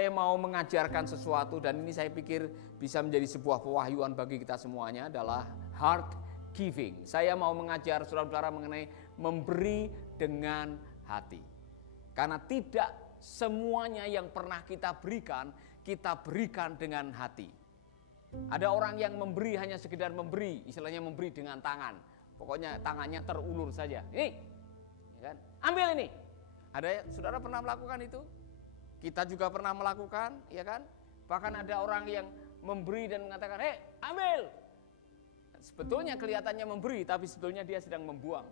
saya mau mengajarkan sesuatu, dan ini saya pikir bisa menjadi sebuah pewahyuan bagi kita semuanya, adalah heart giving. Saya mau mengajar saudara-saudara mengenai memberi dengan hati. Karena tidak semuanya yang pernah kita berikan dengan hati. Ada orang yang memberi hanya sekedar memberi, istilahnya memberi dengan tangan. Pokoknya tangannya terulur saja. Ini, ya kan? Ambil ini. Ada saudara pernah melakukan itu? Kita juga pernah melakukan, ya kan? Bahkan ada orang yang memberi dan mengatakan, ambil. Sebetulnya kelihatannya memberi, tapi sebetulnya dia sedang membuang.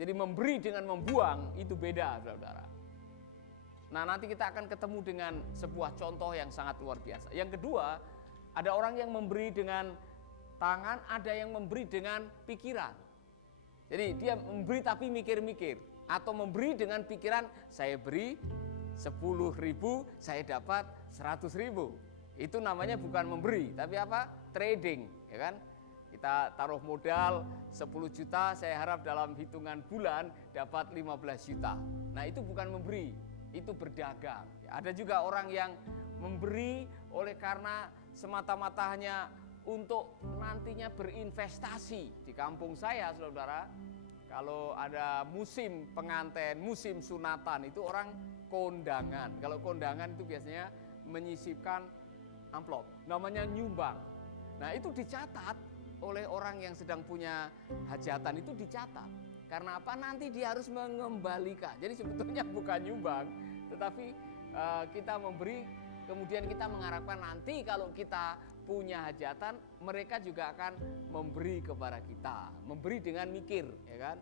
Jadi memberi dengan membuang itu beda, saudara. Nah, nanti kita akan ketemu dengan sebuah contoh yang sangat luar biasa. Yang kedua, ada orang yang memberi dengan tangan, ada yang memberi dengan pikiran. Jadi dia memberi tapi mikir-mikir. Atau memberi dengan pikiran, saya beri 10.000, saya dapat 100.000. Itu namanya bukan memberi, tapi apa? Trading, ya kan? Kita taruh modal 10 juta, saya harap dalam hitungan bulan dapat 15 juta. Nah, itu bukan memberi, itu berdagang. Ada juga orang yang memberi oleh karena semata-mata hanya untuk nantinya berinvestasi. Di kampung saya, saudara, kalau ada musim pengantin, musim sunatan, itu orang kondangan. Kalau kondangan itu biasanya menyisipkan amplop, namanya nyumbang. Nah, itu dicatat oleh orang yang sedang punya hajatan, itu dicatat. Karena apa? Nanti dia harus mengembalikan. Jadi sebetulnya bukan nyumbang, tetapi kita memberi, kemudian kita mengharapkan nanti kalau kita punya hajatan, mereka juga akan memberi kepada kita. Memberi dengan mikir, ya kan?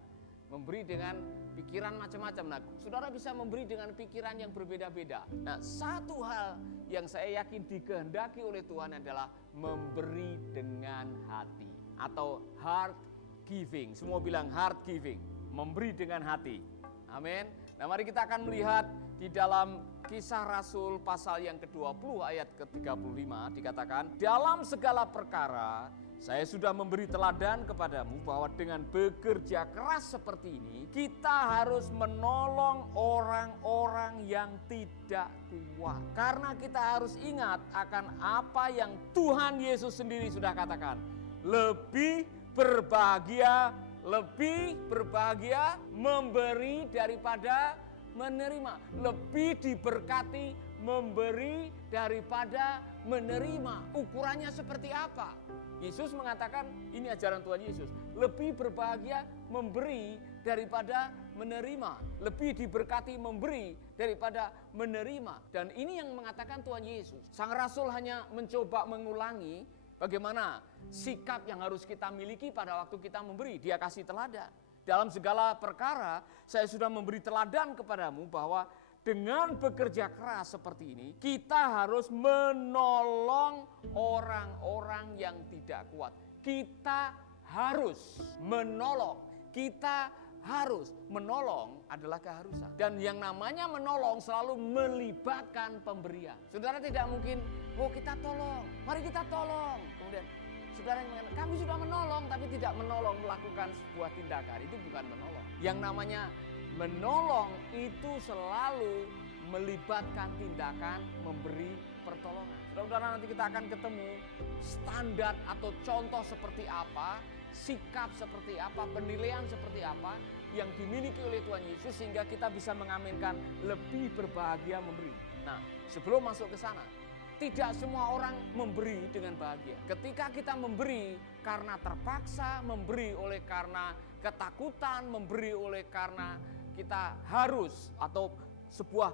Memberi dengan pikiran macam-macam. Nah, saudara bisa memberi dengan pikiran yang berbeda-beda. Nah, satu hal yang saya yakin dikehendaki oleh Tuhan adalah memberi dengan hati atau heart giving. Semua bilang heart giving, memberi dengan hati. Amin. Nah, mari kita akan melihat di dalam Kisah Rasul pasal yang ke-20 ayat ke-35 dikatakan, dalam segala perkara saya sudah memberi teladan kepadamu bahwa dengan bekerja keras seperti ini, kita harus menolong orang-orang yang tidak kuat. Karena kita harus ingat akan apa yang Tuhan Yesus sendiri sudah katakan. Lebih berbahagia memberi daripada menerima. Lebih diberkati memberi daripada menerima. Ukurannya seperti apa? Yesus mengatakan, ini ajaran Tuhan Yesus, lebih berbahagia memberi daripada menerima, lebih diberkati memberi daripada menerima. Dan ini yang mengatakan Tuhan Yesus. Sang Rasul hanya mencoba mengulangi bagaimana sikap yang harus kita miliki pada waktu kita memberi. Dia kasih teladan. Dalam segala perkara saya sudah memberi teladan kepadamu bahwa dengan bekerja keras seperti ini, kita harus menolong orang-orang yang tidak kuat. Kita harus menolong. Kita harus menolong adalah keharusan. Dan yang namanya menolong selalu melibatkan pemberian. Saudara tidak mungkin, kita tolong, mari kita tolong. Kemudian saudara yang mengatakan, kami sudah menolong, tapi tidak menolong melakukan sebuah tindakan. Itu bukan menolong. Yang namanya menolong itu selalu melibatkan tindakan memberi pertolongan. Saudara-saudara, nanti kita akan ketemu standar atau contoh seperti apa, sikap seperti apa, penilaian seperti apa yang dimiliki oleh Tuhan Yesus sehingga kita bisa mengaminkan lebih berbahagia memberi. Nah, sebelum masuk ke sana, tidak semua orang memberi dengan bahagia. Ketika kita memberi karena terpaksa, memberi oleh karena ketakutan, memberi oleh karena kita harus atau sebuah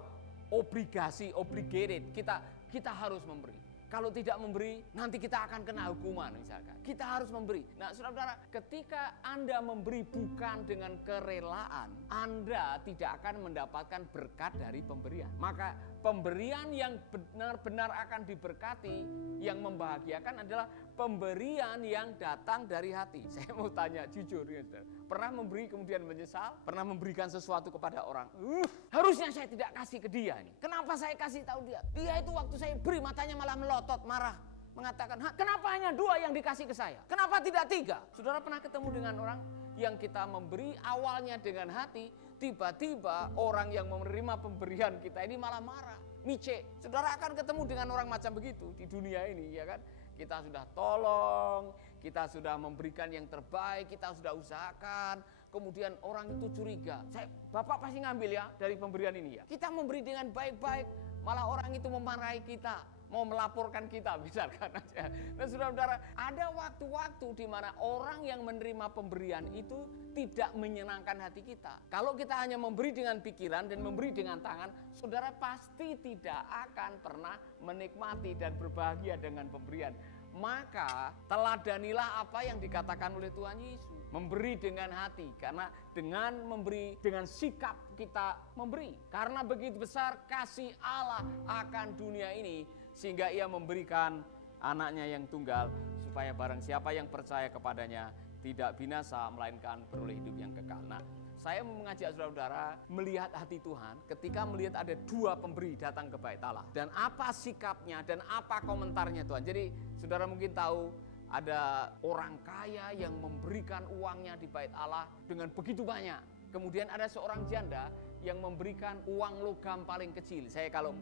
obligasi, obligated, kita harus memberi. Kalau tidak memberi, nanti kita akan kena hukuman misalkan. Kita harus memberi. Nah, saudara-saudara, ketika Anda memberi bukan dengan kerelaan, Anda tidak akan mendapatkan berkat dari pemberian. Maka pemberian yang benar-benar akan diberkati, yang membahagiakan adalah pemberian yang datang dari hati. Saya mau tanya jujur, saudara. Pernah memberi kemudian menyesal? Pernah memberikan sesuatu kepada orang? Harusnya saya tidak kasih ke dia nih. Kenapa saya kasih tahu dia? Dia itu waktu saya beri matanya malah melotot, marah. Mengatakan, kenapa hanya 2 yang dikasih ke saya? Kenapa tidak 3? Saudara pernah ketemu dengan orang yang kita memberi awalnya dengan hati, tiba-tiba orang yang menerima pemberian kita ini malah marah, micek. Saudara akan ketemu dengan orang macam begitu di dunia ini, ya kan? Kita sudah tolong, kita sudah memberikan yang terbaik, kita sudah usahakan, kemudian orang itu curiga, Bapak pasti ngambil ya dari pemberian ini ya. Kita memberi dengan baik-baik, malah orang itu memarahi kita, mau melaporkan kita misalkan aja. Nah saudara-saudara, ada waktu-waktu di mana orang yang menerima pemberian itu tidak menyenangkan hati kita. Kalau kita hanya memberi dengan pikiran dan memberi dengan tangan, saudara pasti tidak akan pernah menikmati dan berbahagia dengan pemberian. Maka teladanilah apa yang dikatakan oleh Tuhan Yesus. Memberi dengan hati, karena dengan memberi, dengan sikap kita memberi. Karena begitu besar kasih Allah akan dunia ini, sehingga ia memberikan anaknya yang tunggal, supaya barang siapa yang percaya kepadanya tidak binasa, melainkan beroleh hidup yang kekal. Nah, saya mau mengajak saudara-saudara melihat hati Tuhan ketika melihat ada dua pemberi datang ke Bait Allah. Dan apa sikapnya dan apa komentarnya Tuhan. Jadi saudara mungkin tahu ada orang kaya yang memberikan uangnya di Bait Allah dengan begitu banyak. Kemudian ada seorang janda yang memberikan uang logam paling kecil. Saya kalau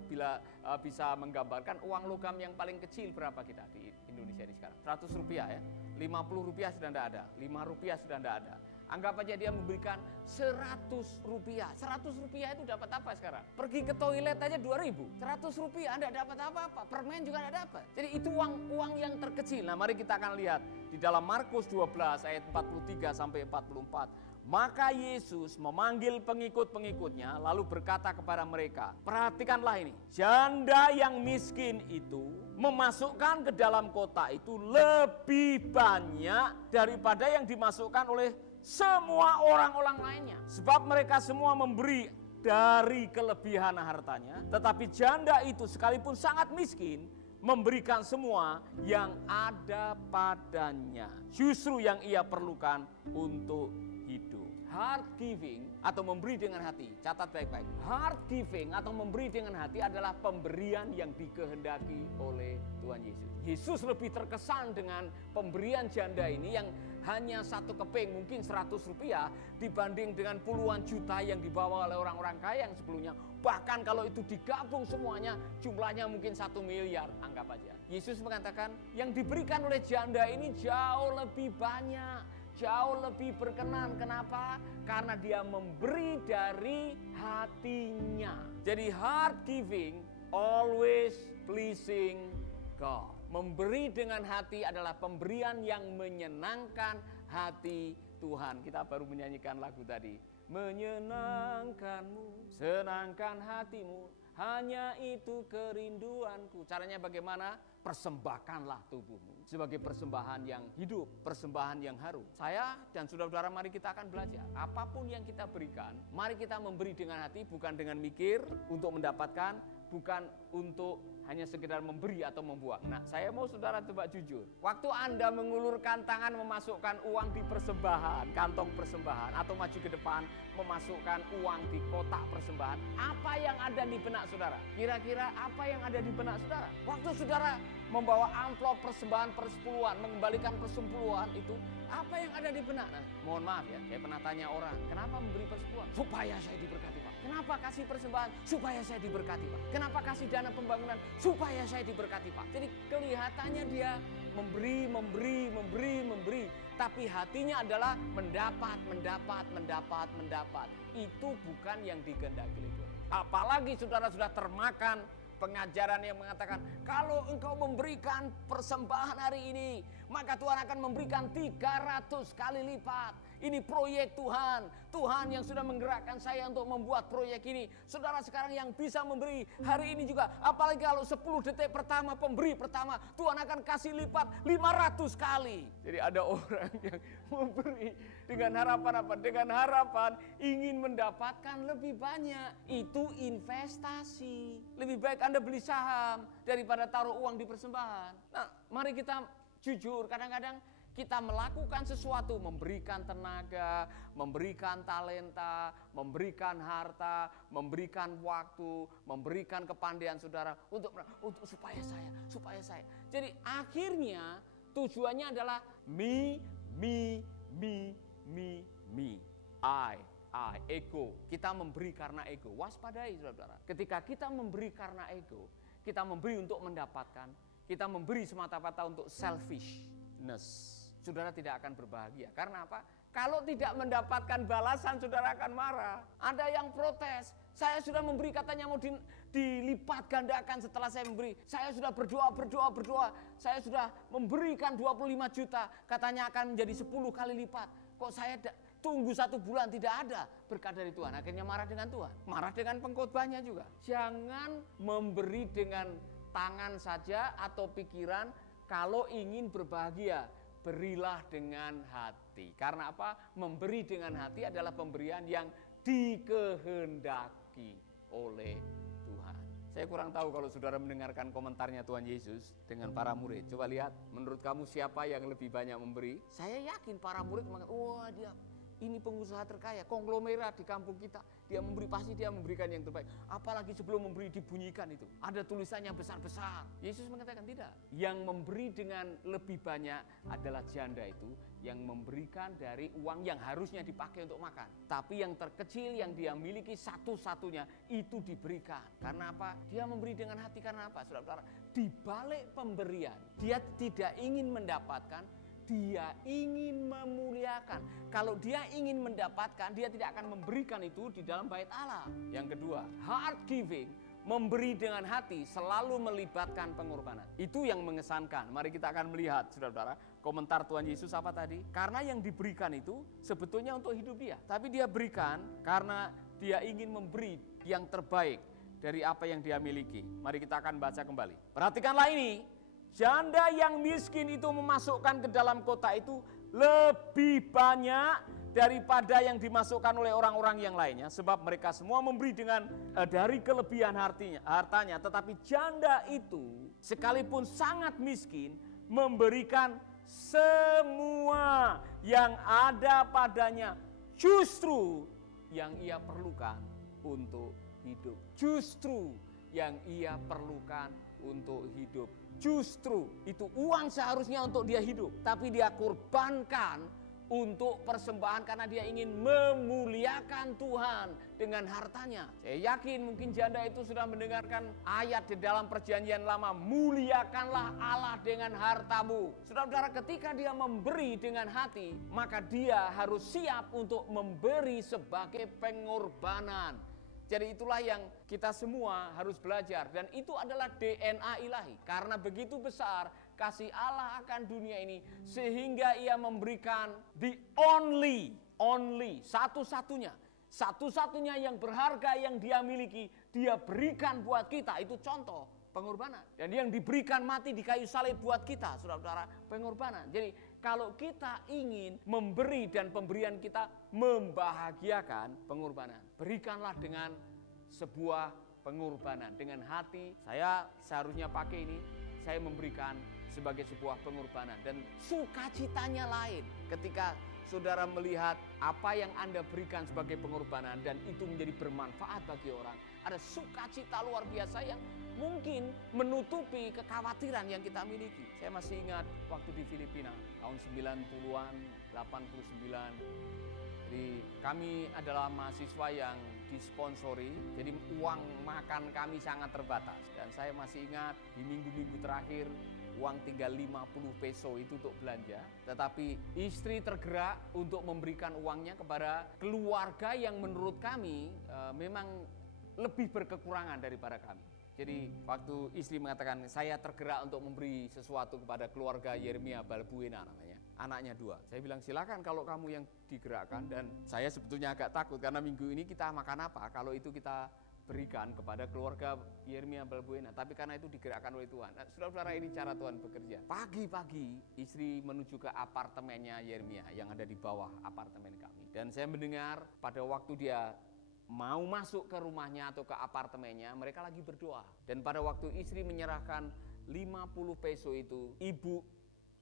bisa menggambarkan uang logam yang paling kecil berapa kita di Indonesia ini sekarang? 100 rupiah ya. 50 rupiah sudah tidak ada. 5 rupiah sudah tidak ada. Anggap aja dia memberikan 100 rupiah. 100 rupiah itu dapat apa sekarang? Pergi ke toilet aja 2.000. 100 rupiah Anda dapat apa-apa. Permen juga tidak dapat. Jadi itu uang yang terkecil. Nah mari kita akan lihat di dalam Markus 12 ayat 43 sampai 44. Maka Yesus memanggil pengikut-pengikutnya lalu berkata kepada mereka, perhatikanlah ini, janda yang miskin itu memasukkan ke dalam kota itu lebih banyak daripada yang dimasukkan oleh semua orang-orang lainnya. Sebab mereka semua memberi dari kelebihan hartanya, tetapi janda itu sekalipun sangat miskin, memberikan semua yang ada padanya, justru yang ia perlukan untuk hidup. Heart giving atau memberi dengan hati, catat baik-baik. Heart giving atau memberi dengan hati adalah pemberian yang dikehendaki oleh Tuhan Yesus. Yesus lebih terkesan dengan pemberian janda ini yang hanya satu keping, mungkin 100 rupiah, dibanding dengan puluhan juta yang dibawa oleh orang-orang kaya yang sebelumnya. Bahkan kalau itu digabung semuanya, jumlahnya mungkin 1 miliar, anggap aja. Yesus mengatakan yang diberikan oleh janda ini jauh lebih banyak, jauh lebih berkenan. Kenapa? Karena dia memberi dari hatinya. Jadi heart giving always pleasing God. Memberi dengan hati adalah pemberian yang menyenangkan hati Tuhan. Kita baru menyanyikan lagu tadi. Menyenangkanmu, senangkan hatimu, hanya itu kerinduanku. Caranya bagaimana? Persembahkanlah tubuhmu sebagai persembahan yang hidup, persembahan yang harum. Saya dan saudara-saudara mari kita akan belajar. Apapun yang kita berikan, mari kita memberi dengan hati, bukan dengan mikir untuk mendapatkan, bukan untuk hanya sekedar memberi atau membuang. Nah, saya mau saudara coba jujur. Waktu Anda mengulurkan tangan memasukkan uang di persembahan, kantong persembahan, atau maju ke depan memasukkan uang di kotak persembahan, apa yang ada di benak saudara? Kira-kira apa yang ada di benak saudara? Waktu saudara membawa amplop persembahan persepuluhan, mengembalikan persepuluhan itu, apa yang ada di benak? Nah, mohon maaf ya, saya pernah tanya orang, kenapa memberi persepuluhan? Supaya saya diberkati Pak. Kenapa kasih persembahan? Supaya saya diberkati Pak. Kenapa kasih dana pembangunan? Supaya saya diberkati Pak. Jadi kelihatannya dia memberi. Tapi hatinya adalah mendapat. Itu bukan yang dikehendaki oleh Tuhan. Apalagi saudara sudah termakan pengajaran yang mengatakan kalau engkau memberikan persembahan hari ini, maka Tuhan akan memberikan 300 kali lipat. Ini proyek Tuhan. Tuhan yang sudah menggerakkan saya untuk membuat proyek ini. Saudara sekarang yang bisa memberi hari ini juga. Apalagi kalau 10 detik pertama, pemberi pertama, Tuhan akan kasih lipat 500 kali. Jadi ada orang yang memberi dengan harapan apa? Dengan harapan ingin mendapatkan lebih banyak. Itu investasi. Lebih baik Anda beli saham daripada taruh uang di persembahan. Nah, mari kita jujur, kadang-kadang kita melakukan sesuatu, memberikan tenaga, memberikan talenta, memberikan harta, memberikan waktu, memberikan kepandaian saudara untuk supaya saya. Jadi akhirnya tujuannya adalah me. me, I, ego. Kita memberi karena ego. Waspadai saudara-saudara. Ketika kita memberi karena ego, kita memberi untuk mendapatkan, kita memberi semata-mata untuk selfishness, saudara tidak akan berbahagia. Karena apa? Kalau tidak mendapatkan balasan, saudara akan marah. Ada yang protes, saya sudah memberi, katanya mau dilipat gandakan setelah saya memberi. Saya sudah berdoa, saya sudah memberikan 25 juta, katanya akan menjadi 10 kali lipat. Kok saya tunggu 1 bulan tidak ada berkat dari Tuhan. Akhirnya marah dengan Tuhan, marah dengan pengkhotbahnya juga. Jangan memberi dengan tangan saja atau pikiran. Kalau ingin berbahagia, berilah dengan hati. Karena apa? Memberi dengan hati adalah pemberian yang dikehendaki oleh Tuhan. Saya kurang tahu kalau saudara mendengarkan komentarnya Tuhan Yesus dengan para murid. Coba lihat, menurut kamu siapa yang lebih banyak memberi? Saya yakin para murid mengatakan, wah dia ini pengusaha terkaya, konglomerat di kampung kita. Dia memberi, pasti dia memberikan yang terbaik. Apalagi sebelum memberi dibunyikan itu. Ada tulisannya besar-besar. Yesus mengatakan tidak. Yang memberi dengan lebih banyak adalah janda itu. Yang memberikan dari uang yang harusnya dipakai untuk makan. Tapi yang terkecil yang dia miliki satu-satunya itu diberikan. Karena apa? Dia memberi dengan hati karena apa? Saudara-saudara, di balik pemberian, dia tidak ingin mendapatkan, dia ingin memuliakan. Kalau dia ingin mendapatkan, dia tidak akan memberikan itu di dalam bait Allah. Yang kedua, heart giving, memberi dengan hati selalu melibatkan pengorbanan. Itu yang mengesankan. Mari kita akan melihat, saudara-saudara, komentar Tuhan Yesus apa tadi? Karena yang diberikan itu sebetulnya untuk hidup dia. Tapi dia berikan karena dia ingin memberi yang terbaik dari apa yang dia miliki. Mari kita akan baca kembali. Perhatikanlah ini. Janda yang miskin itu memasukkan ke dalam kota itu lebih banyak daripada yang dimasukkan oleh orang-orang yang lainnya. Sebab mereka semua memberi dengan dari kelebihan hartanya. Tetapi janda itu sekalipun sangat miskin memberikan semua yang ada padanya, justru yang ia perlukan untuk hidup. Justru yang ia perlukan untuk hidup. Justru itu uang seharusnya untuk dia hidup, tapi dia korbankan untuk persembahan karena dia ingin memuliakan Tuhan dengan hartanya. Saya yakin mungkin janda itu sudah mendengarkan ayat di dalam perjanjian lama, muliakanlah Allah dengan hartamu. Saudara-saudara, ketika dia memberi dengan hati, maka dia harus siap untuk memberi sebagai pengorbanan. Jadi itulah yang kita semua harus belajar, dan itu adalah DNA ilahi. Karena begitu besar kasih Allah akan dunia ini sehingga ia memberikan the only satu-satunya yang berharga yang dia miliki, dia berikan buat kita. Itu contoh pengorbanan. Dan yang diberikan mati di kayu salib buat kita, saudara-saudara, pengorbanan. Jadi kalau kita ingin memberi dan pemberian kita membahagiakan, pengorbanan, berikanlah dengan sebuah pengorbanan. Dengan hati, saya seharusnya pakai ini, saya memberikan sebagai sebuah pengorbanan. Dan sukacitanya lain ketika saudara melihat apa yang Anda berikan sebagai pengorbanan dan itu menjadi bermanfaat bagi orang. Ada sukacita luar biasa yang mungkin menutupi kekhawatiran yang kita miliki. Saya masih ingat waktu di Filipina tahun 90-an, 89. Jadi kami adalah mahasiswa yang disponsori, jadi uang makan kami sangat terbatas. Dan saya masih ingat di minggu-minggu terakhir uang tinggal 50 peso itu untuk belanja. Tetapi istri tergerak untuk memberikan uangnya kepada keluarga yang menurut kami memang lebih berkekurangan daripada kami. Jadi waktu istri mengatakan saya tergerak untuk memberi sesuatu kepada keluarga Yeremia Balbuena namanya, anaknya 2. Saya bilang silakan kalau kamu yang digerakkan, dan saya sebetulnya agak takut karena minggu ini kita makan apa kalau itu kita berikan kepada keluarga Yeremia Balbuena. Tapi karena itu digerakkan oleh Tuhan. Nah, saudara-saudara, ini cara Tuhan bekerja. Pagi-pagi istri menuju ke apartemennya Yeremia yang ada di bawah apartemen kami. Dan saya mendengar pada waktu dia mau masuk ke rumahnya atau ke apartemennya, mereka lagi berdoa. Dan pada waktu istri menyerahkan 50 peso itu, ibu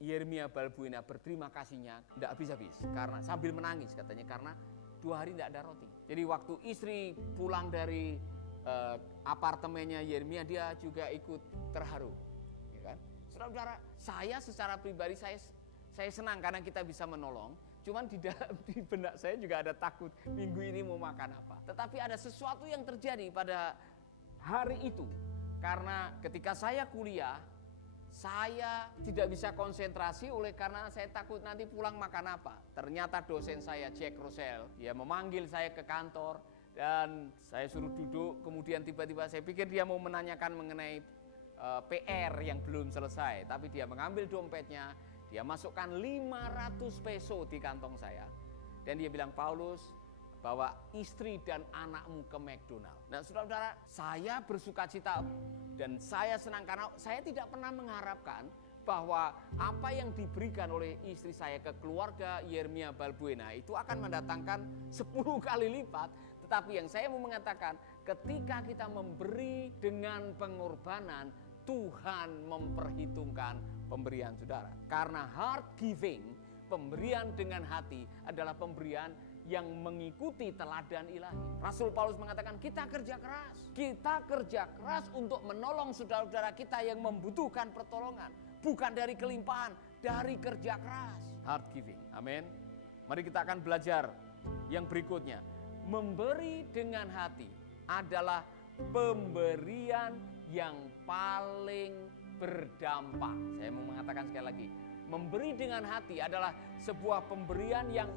Yeremia Balbuena berterima kasihnya tidak habis-habis, karena sambil menangis katanya karena 2 hari tidak ada roti. Jadi waktu istri pulang dari apartemennya Yeremia, dia juga ikut terharu, ya kan? Saudara-saudara, saya secara pribadi saya senang karena kita bisa menolong. Cuman di benak saya juga ada takut, minggu ini mau makan apa. Tetapi ada sesuatu yang terjadi pada hari itu. Karena ketika saya kuliah, saya tidak bisa konsentrasi karena saya takut nanti pulang makan apa. Ternyata dosen saya, Jack Russell, dia memanggil saya ke kantor dan saya suruh duduk. Kemudian tiba-tiba saya pikir dia mau menanyakan mengenai PR yang belum selesai. Tapi dia mengambil dompetnya, dia masukkan 500 peso di kantong saya. Dan dia bilang, Paulus, bawa istri dan anakmu ke McDonald. Nah, saudara-saudara, saya bersuka cita dan saya senang karena saya tidak pernah mengharapkan bahwa apa yang diberikan oleh istri saya ke keluarga Yeremia Balbuena itu akan mendatangkan 10 kali lipat. Tetapi yang saya mau mengatakan, ketika kita memberi dengan pengorbanan, Tuhan memperhitungkan pemberian saudara. Karena heart giving, pemberian dengan hati adalah pemberian yang mengikuti teladan ilahi. Rasul Paulus mengatakan kita kerja keras. Kita kerja keras untuk menolong saudara-saudara kita yang membutuhkan pertolongan. Bukan dari kelimpahan, dari kerja keras. Heart giving, amin. Mari kita akan belajar yang berikutnya. Memberi dengan hati adalah pemberian yang paling berdampak. Saya mau mengatakan sekali lagi, memberi dengan hati adalah sebuah pemberian yang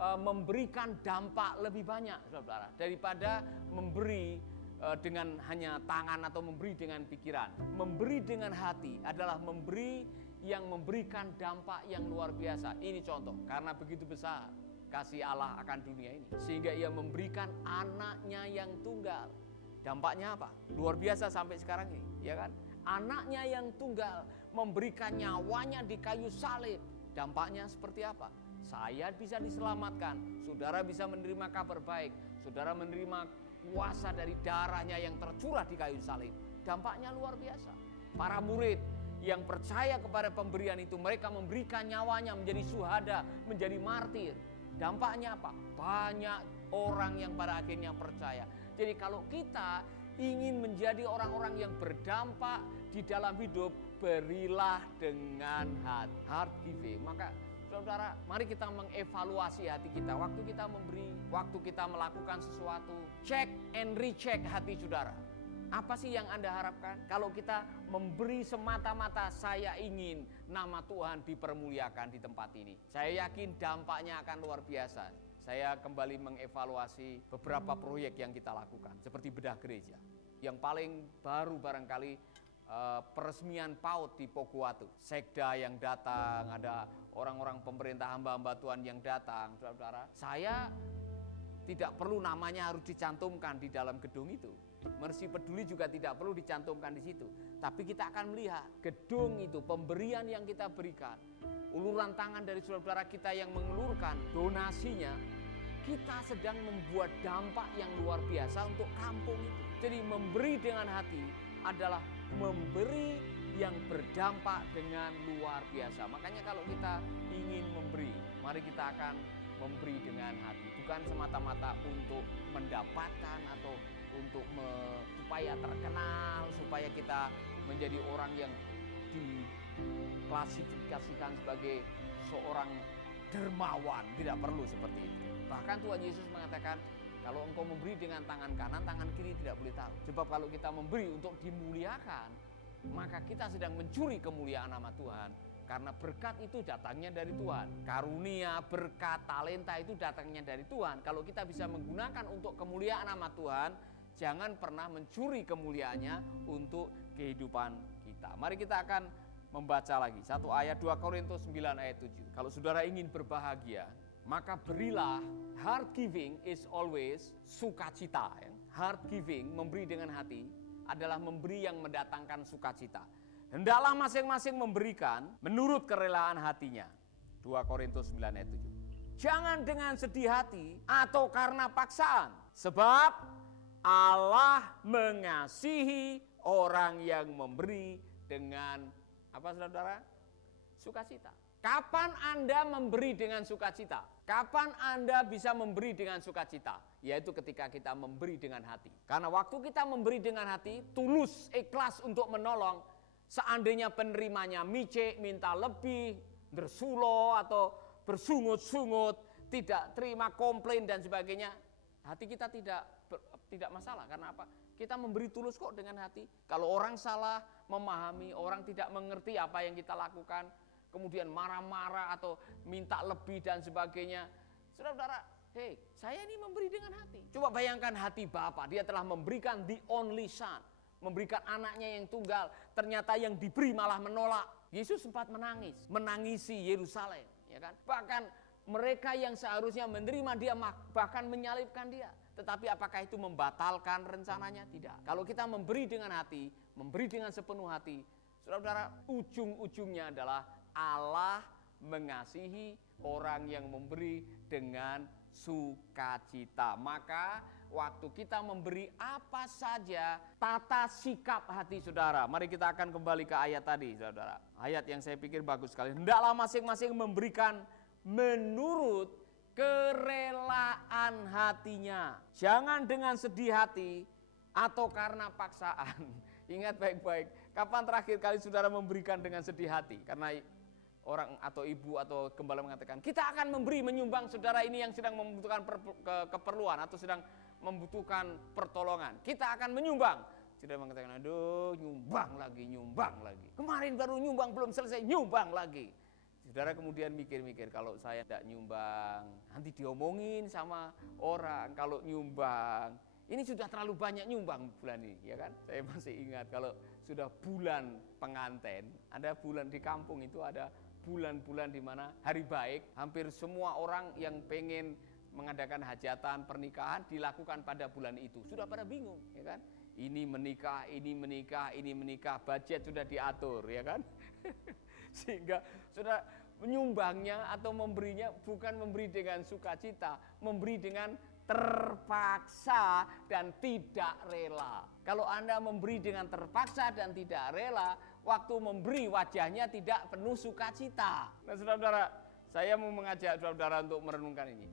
memberikan dampak lebih banyak, saudara, daripada memberi dengan hanya tangan atau memberi dengan pikiran. Memberi dengan hati adalah memberi yang memberikan dampak yang luar biasa. Ini contoh, karena begitu besar kasih Allah akan dunia ini, sehingga ia memberikan anaknya yang tunggal. Dampaknya apa? Luar biasa sampai sekarang ini, ya kan? Anaknya yang tunggal memberikan nyawanya di kayu salib. Dampaknya seperti apa? Saya bisa diselamatkan, saudara bisa menerima kabar baik, saudara menerima kuasa dari darahnya yang tercurah di kayu salib. Dampaknya luar biasa. Para murid yang percaya kepada pemberian itu, mereka memberikan nyawanya menjadi syuhada, menjadi martir. Dampaknya apa? Banyak orang yang pada akhirnya percaya. Jadi kalau kita ingin menjadi orang-orang yang berdampak di dalam hidup, berilah dengan heart giving. Maka saudara, mari kita mengevaluasi hati kita. Waktu kita memberi, waktu kita melakukan sesuatu, check and recheck hati saudara. Apa sih yang Anda harapkan? Kalau kita memberi semata-mata saya ingin nama Tuhan dipermuliakan di tempat ini, saya yakin dampaknya akan luar biasa. Saya kembali mengevaluasi beberapa proyek yang kita lakukan, seperti bedah gereja. Yang paling baru barangkali peresmian PAUD di Poguatu. Sekda yang datang, ada orang-orang pemerintah hamba-hamba Tuhan yang datang, saudara-saudara. Saya tidak perlu namanya harus dicantumkan di dalam gedung itu. Mercy Peduli juga tidak perlu dicantumkan di situ. Tapi kita akan melihat gedung itu, pemberian yang kita berikan, uluran tangan dari saudara-saudara kita yang mengelurkan donasinya, kita sedang membuat dampak yang luar biasa untuk kampung itu. Jadi memberi dengan hati adalah memberi yang berdampak dengan luar biasa. Makanya kalau kita ingin memberi, mari kita akan memberi dengan hati. Bukan semata-mata untuk mendapatkan atau untuk supaya terkenal, supaya kita menjadi orang yang diklasifikasikan sebagai seorang dermawan. Tidak perlu seperti itu. Bahkan Tuhan Yesus mengatakan, kalau engkau memberi dengan tangan kanan, tangan kiri tidak boleh tahu. Sebab kalau kita memberi untuk dimuliakan, maka kita sedang mencuri kemuliaan nama Tuhan. Karena berkat itu datangnya dari Tuhan. Karunia, berkat, talenta itu datangnya dari Tuhan. Kalau kita bisa menggunakan untuk kemuliaan nama Tuhan, jangan pernah mencuri kemuliaannya untuk kehidupan kita. Mari kita akan membaca lagi satu ayat 2 Korintus 9 ayat 7. Kalau saudara ingin berbahagia, maka berilah. Heart giving is always sukacita. Heart giving, memberi dengan hati, adalah memberi yang mendatangkan sukacita. Hendaklah masing-masing memberikan menurut kerelaan hatinya. 2 Korintus 9 ayat 7. Jangan dengan sedih hati atau karena paksaan. Sebab Allah mengasihi orang yang memberi dengan apa saudara? Sukacita. Kapan Anda memberi dengan sukacita? Kapan Anda bisa memberi dengan sukacita? Yaitu ketika kita memberi dengan hati. Karena waktu kita memberi dengan hati, tulus, ikhlas untuk menolong, seandainya penerimanya micek, minta lebih, dersulo, atau bersungut-sungut, tidak terima komplain dan sebagainya, hati kita tidak masalah. Karena apa? Kita memberi tulus kok dengan hati. Kalau orang salah memahami, orang tidak mengerti apa yang kita lakukan, kemudian marah-marah atau minta lebih dan sebagainya. Saudara-saudara, hei, saya ini memberi dengan hati. Coba bayangkan hati Bapa, dia telah memberikan the only son, memberikan anaknya yang tunggal, ternyata yang diberi malah menolak. Yesus sempat menangisi Yerusalem, ya kan? Bahkan mereka yang seharusnya menerima dia bahkan menyalibkan dia. Tetapi apakah itu membatalkan rencananya? Tidak. Kalau kita memberi dengan hati, memberi dengan sepenuh hati, saudara-saudara, ujung-ujungnya adalah Allah mengasihi orang yang memberi dengan sukacita. Maka waktu kita memberi apa saja, tata sikap hati saudara. Mari kita akan kembali ke ayat tadi, saudara. Ayat yang saya pikir bagus sekali. Hendaklah masing-masing memberikan menurut kerelaan hatinya. Jangan dengan sedih hati atau karena paksaan. Ingat baik-baik, kapan terakhir kali saudara memberikan dengan sedih hati? Karena orang atau ibu atau gembala mengatakan, kita akan memberi menyumbang saudara ini yang sedang membutuhkan keperluan atau sedang membutuhkan pertolongan. Kita akan menyumbang. Saudara mengatakan, aduh nyumbang lagi. Kemarin baru nyumbang belum selesai, nyumbang lagi. Saudara kemudian mikir-mikir, kalau saya tidak nyumbang, nanti diomongin sama orang kalau nyumbang. Ini sudah terlalu banyak nyumbang bulan ini, ya kan? Saya masih ingat kalau sudah bulan pengantin, ada bulan di kampung itu ada bulan-bulan di mana hari baik, hampir semua orang yang pengen mengadakan hajatan pernikahan dilakukan pada bulan itu. Sudah pada bingung, ya kan? Ini menikah, budget sudah diatur, ya kan? Sehingga sudah menyumbangnya atau memberinya bukan memberi dengan sukacita, memberi dengan terpaksa dan tidak rela. Kalau Anda memberi dengan terpaksa dan tidak rela, waktu memberi wajahnya tidak penuh sukacita. Nah, saudara-saudara, saya mau mengajak saudara-saudara untuk merenungkan ini.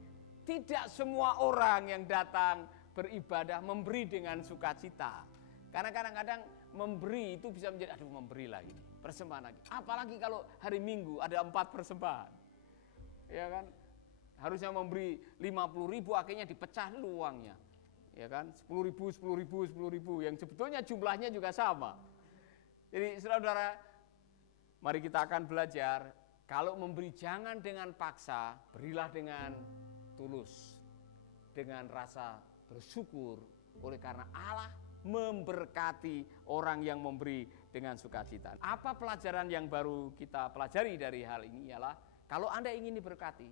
Tidak semua orang yang datang beribadah memberi dengan sukacita. Karena kadang-kadang memberi itu bisa menjadi, aduh memberi lagi, persembahan lagi. Apalagi kalau hari Minggu ada 4 persembahan. Ya kan? Harusnya memberi 50.000, akhirnya dipecah dulu uangnya. Ya kan? 10.000, yang sebetulnya jumlahnya juga sama. Jadi saudara-saudara, mari kita akan belajar, kalau memberi jangan dengan paksa, berilah dengan tulus, dengan rasa bersyukur, oleh karena Allah memberkati orang yang memberi dengan sukacita. Apa pelajaran yang baru kita pelajari dari hal ini ialah, kalau Anda ingin diberkati,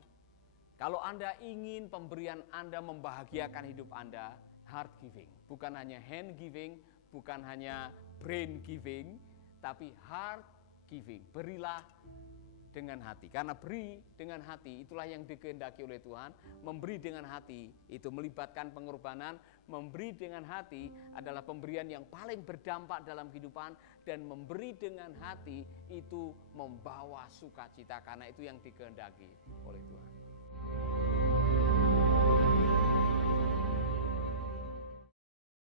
kalau Anda ingin pemberian Anda membahagiakan hidup Anda, heart giving. Bukan hanya hand giving, bukan hanya brain giving, tapi heart giving. Berilah dengan hati. Karena beri dengan hati itulah yang dikehendaki oleh Tuhan. Memberi dengan hati itu melibatkan pengorbanan. Memberi dengan hati adalah pemberian yang paling berdampak dalam kehidupan. Dan memberi dengan hati itu membawa sukacita. Karena itu yang dikehendaki oleh Tuhan.